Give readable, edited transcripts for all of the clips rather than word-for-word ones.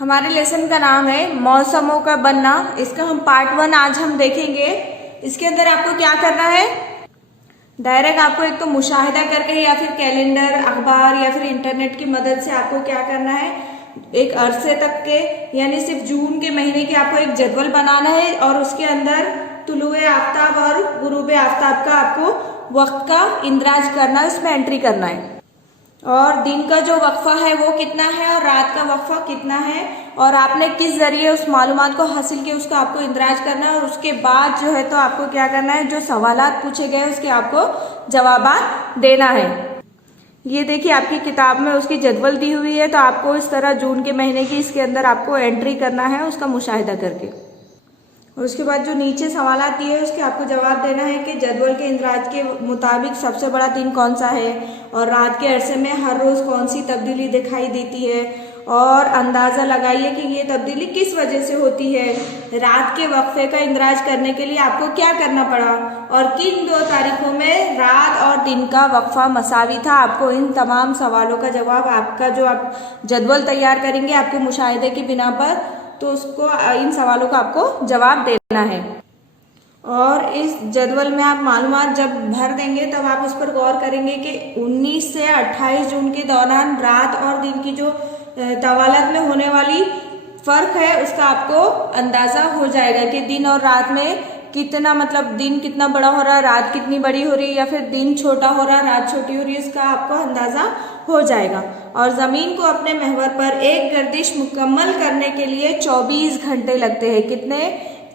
हमारे लेसन का नाम है मौसमों का बनना। इसका हम पार्ट 1 आज हम देखेंगे। इसके अंदर आपको क्या करना है, डायरेक्ट आपको एक तो मुशाहिदा करके या फिर कैलेंडर, अखबार या फिर इंटरनेट की मदद से आपको क्या करना है, एक अरसे तक के यानी सिर्फ जून के महीने की आपको एक जदवल बनाना है और उसके अंदर तुलुए आफ्ताब और गुरूबे आफ्ताब का आपको वक्त का इंदराज करना है, उसमें एंट्री करना है और दिन का जो वक्फा है वो कितना है और रात का वक्फा कितना है और आपने किस जरिए उस मालूमात को हासिल किया उसका आपको इंदराज करना है। और उसके बाद जो है तो आपको क्या करना है, जो सवालात पूछे गए उसके आपको जवाबात देना है। ये देखिए आपकी किताब में उसकी जदवल दी हुई है, तो आपको इस तरह जून के महीने की इसके अंदर आपको एंट्री करना है उसका मुशाहिदा करके। और उसके बाद जो नीचे सवालात दिए हैं उसके आपको जवाब देना है कि जदवल के इंदराज के मुताबिक सबसे बड़ा दिन कौन सा है और रात के अरसे में हर रोज़ कौन सी तब्दीली दिखाई देती है और अंदाज़ा लगाइए कि ये तब्दीली किस वजह से होती है। रात के वक्फे का इंदराज करने के लिए आपको क्या करना पड़ा और किन 2 तारीखों में रात और दिन का वक्फा मसावी था। आपको इन तमाम सवालों का जवाब आपका जो आप जदवल तैयार करेंगे आपके मुशाहिदे की बिना पर, तो उसको इन सवालों का आपको जवाब देना है। और इस जदवल में आप मालूमात जब भर देंगे तब आप उस पर गौर करेंगे कि 19 से 28 जून के दौरान रात और दिन की जो तवालत में होने वाली फ़र्क है उसका आपको अंदाज़ा हो जाएगा कि दिन और रात में कितना, मतलब दिन कितना बड़ा हो रहा है, रात कितनी बड़ी हो रही है, या फिर दिन छोटा हो रहा है, रात छोटी हो रही है, इसका आपको अंदाज़ा हो जाएगा। और ज़मीन को अपने महवर पर एक गर्दिश मुकम्मल करने के लिए 24 घंटे लगते हैं। कितने?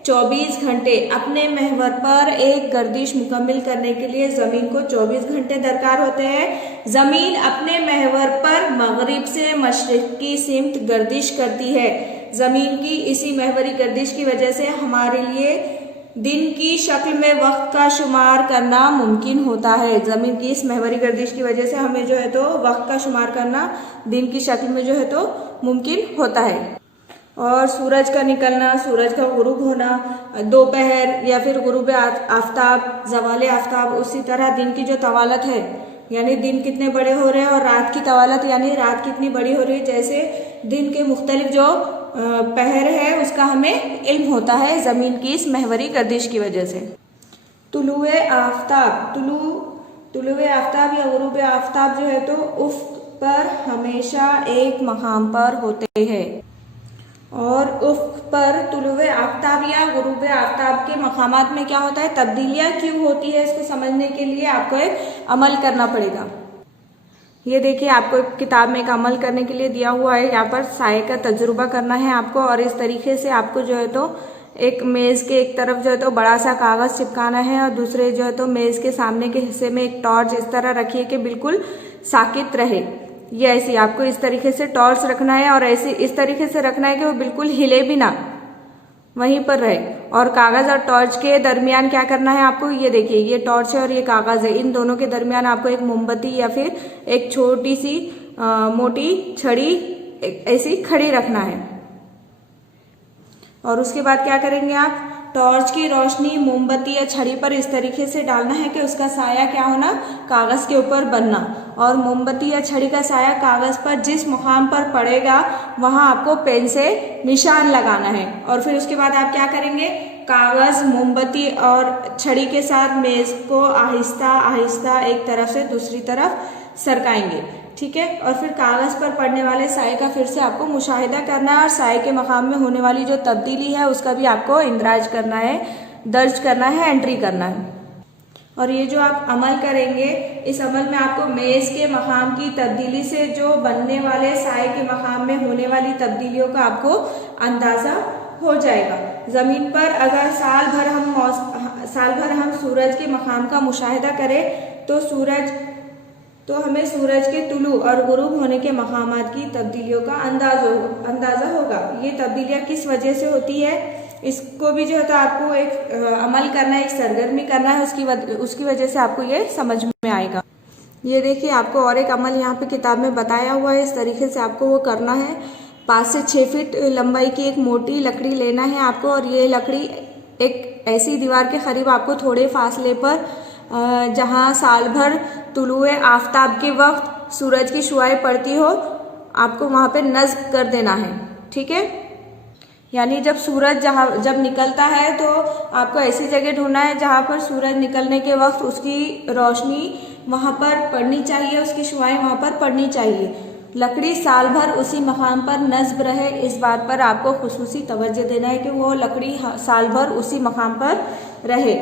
24 घंटे। अपने महवर पर एक गर्दिश मुकम्मल करने के लिए ज़मीन को 24 घंटे दरकार होते हैं। ज़मीन अपने महवर पर मगरिब से मशरिक़ की सिमत गर्दिश करती है। ज़मीन की इसी महवरी गर्दिश की वजह से हमारे लिए दिन की शक्ल में वक्त का शुमार करना मुमकिन होता है। ज़मीन की इस महवरी गर्दिश की वजह से हमें जो है तो वक्त का शुमार करना दिन की शक्ल में जो है तो मुमकिन होता है। और सूरज का निकलना, सूरज का गुरूब होना, दोपहर या फिर गुरूब आफ्ताब, ज़वाले आफ्ताब, उसी तरह दिन की जो तवालत है यानी दिन कितने बड़े हो रहे हैं और रात की तवालत यानी रात कितनी बड़ी हो रही है। जैसे दिन के मुख्तलिफ जो पहर है उसका हमें इल्म होता है ज़मीन की इस महवरी गर्दिश की वजह से। तुलुए आफ्ताब, तुलुए आफ्ताब या गुरूब आफ्ताब जो है तो उफ़्क़ पर हमेशा एक मकाम पर होते हैं और उफ़्क़ पर तुलुए आफ्ताब या गुरूब आफ्ताब के मकामात में क्या होता है, तब्दीलियाँ क्यों होती है, इसको समझने के लिए आपको एक अमल करना पड़ेगा। ये देखिए आपको किताब में एक अमल करने के लिए दिया हुआ है, यहाँ पर साए का तजुर्बा करना है आपको और इस तरीके से आपको जो है तो एक मेज़ के एक तरफ जो है तो बड़ा सा कागज़ चिपकाना है और दूसरे जो है तो मेज़ के सामने के हिस्से में एक टॉर्च इस तरह रखिए कि बिल्कुल साकित रहे। ये ऐसी आपको इस तरीके से टॉर्च रखना है और ऐसे इस तरीके से रखना है कि वो बिल्कुल हिले भी ना, वहीं पर रहे। और कागज़ और टॉर्च के दरमियान क्या करना है आपको, ये देखिए ये टॉर्च है और ये कागज़ है, इन दोनों के दरमियान आपको एक मोमबत्ती या फिर एक छोटी सी मोटी छड़ी ऐसी खड़ी रखना है। और उसके बाद क्या करेंगे आप, टॉर्च की रोशनी मोमबत्ती या छड़ी पर इस तरीके से डालना है कि उसका साया क्या होना, कागज़ के ऊपर बनना। और मोमबत्ती या छड़ी का साया कागज़ पर जिस मुकाम पर पड़ेगा वहाँ आपको पेन से निशान लगाना है। और फिर उसके बाद आप क्या करेंगे, कागज़, मोमबत्ती और छड़ी के साथ मेज़ को आहिस्ता आहिस्ता एक तरफ से दूसरी तरफ सरकाएंगे, ठीक है। और फिर कागज़ पर पड़ने वाले साए का फिर से आपको मुशाहिदा करना है और साए के मकाम में होने वाली जो तब्दीली है उसका भी आपको इंदराज करना है, दर्ज करना है, एंट्री करना है। और ये जो आप अमल करेंगे, इस अमल में आपको मेज़ के मकाम की तब्दीली से जो बनने वाले साए के मकाम में होने वाली तब्दीलियों का आपको अंदाज़ा हो जाएगा। ज़मीन पर अगर साल भर हम सूरज के मकाम का मुशाहिदा करें तो हमें सूरज के तुलू और गुरूब होने के मकामात की तब्दीलियों का अंदाज़ा होगा। ये तब्दीलियाँ किस वजह से होती है, इसको भी जो है तो आपको एक अमल करना है, एक सरगर्मी करना है, उसकी वजह से आपको ये समझ में आएगा। ये देखिए आपको और एक अमल यहाँ पे किताब में बताया हुआ है, इस तरीके से आपको वो करना है। 5 से 6 फीट लंबाई की एक मोटी लकड़ी लेना है आपको और ये लकड़ी एक ऐसी दीवार के करीब आपको थोड़े फासले पर जहाँ साल भर तुलुए आफ्ताब के वक्त सूरज की शुआएं पड़ती हो, आपको वहाँ पे नस्ब कर देना है, ठीक है। यानी जब सूरज जब निकलता है तो आपको ऐसी जगह ढूंढना है जहाँ पर सूरज निकलने के वक्त उसकी रोशनी वहाँ पर पड़नी चाहिए, उसकी शुआएं वहाँ पर पड़नी चाहिए। लकड़ी साल भर उसी मकाम पर नस्ब रहे, इस बात पर आपको खुसूसी तवज्जो देना है कि वो लकड़ी साल भर उसी मकाम पर रहे।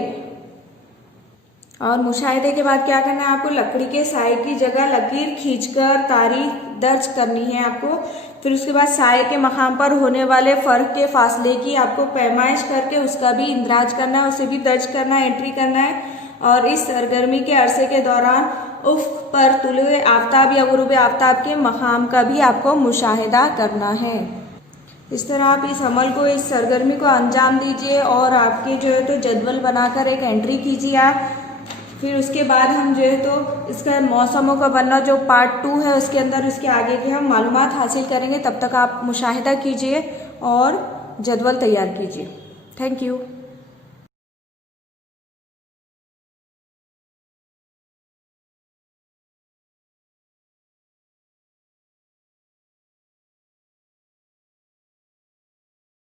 और मुशाहिदे के बाद क्या करना है आपको, लकड़ी के साए की जगह लकीर खींचकर तारीख दर्ज करनी है आपको। फिर उसके बाद साए के मकाम पर होने वाले फ़र्क के फासले की आपको पैमाइश करके उसका भी इंदराज करना है, उसे भी दर्ज करना है, एंट्री करना है। और इस सरगर्मी के अरसे के दौरान उफ़्क़ पर तुलुए आफ्ताब या गुरूब आफ्ताब के मकाम का भी आपको मुशाहिदा करना है। इस तरह आप इस अमल को, इस सरगर्मी को अंजाम दीजिए और आपके जो है तो जदवल बनाकर एक एंट्री कीजिए आप। फिर उसके बाद हम जो है तो इसका मौसमों का बनना जो पार्ट 2 है उसके अंदर इसके आगे की हम मालूमात हासिल करेंगे। तब तक आप मुशाहिदा कीजिए और जदवल तैयार कीजिए। Thank you.